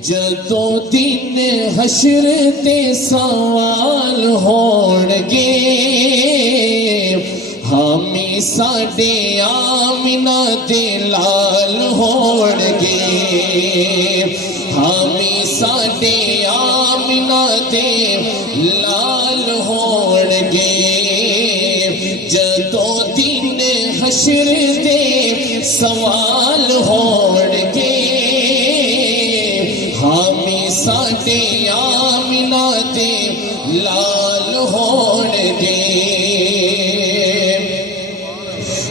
جدو دن حشر تے سوال ہون گے ہمیں ساڈے آمنہ دے لال ہون گے ہمیں ساڈے آمنہ دے لال ہون گے جدو دن حشر دے سوال ہون گے ہمیں ساڈے آمنہ دے لال ہون گے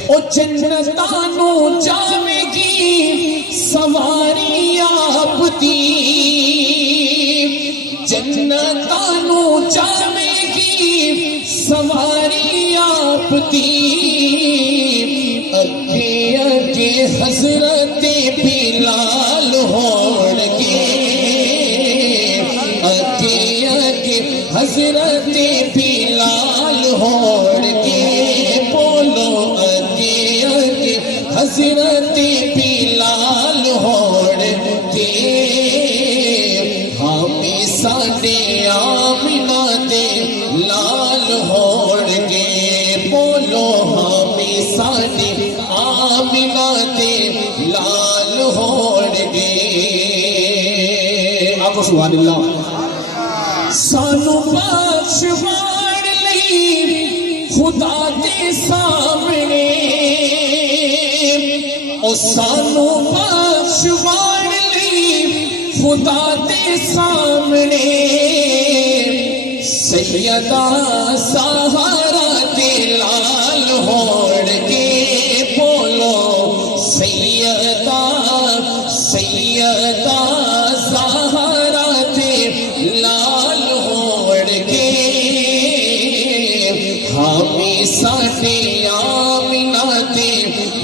او جنتانو جاوے گی سواری آپ دی جنتانو جاوے گی سواری آپ دی اگے اگے حضرت بلال ہون گے اگے اگے حضرت بلال ہون گے بولو اگے اگے حضرت بلال ہون گے ہمیں ساڈے آمنہ دے لال ہون گے بولو ہمیں ساڈے آمنہ دے لال ہون گے آپ سبحان اللہ سانو بخشوان لئی خدا دے سامنے او سانو بخشوان لئی خدا دے سامنے سیدہ سہارا دے لال ہون گے بولو سیدہ سیدہ سہارا دے لال ہون گے ہمیں ساڈے آمنہ دے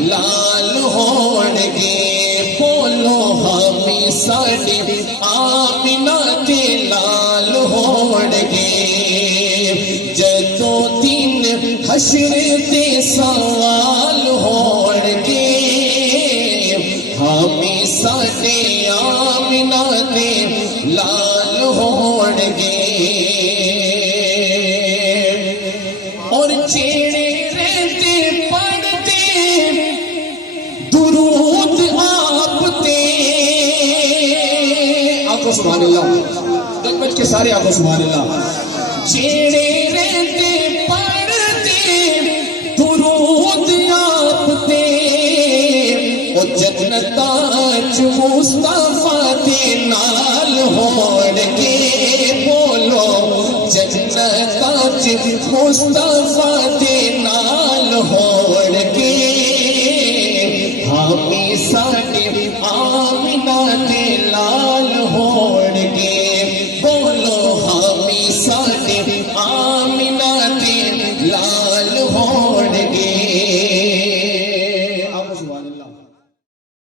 لال ہون گے بولو ہمیں ساڈے آمنہ دے لال ہون گے جدو دن حشر دے سوال ہون گے ہمیں ساڈے آمنہ دے لال ہون گے اور چیڑے رہتے پڑھتے درود آپ تے آپ کو سبحان اللہ دل بچ کے سارے آپ کو سبحان اللہ چیڑے رہتے پڑھتے درود آپ تے او جنتاں چ مصطفیٰ دے نال ہون گے بولو جنتاں چ مصطفیٰ دے نال ہون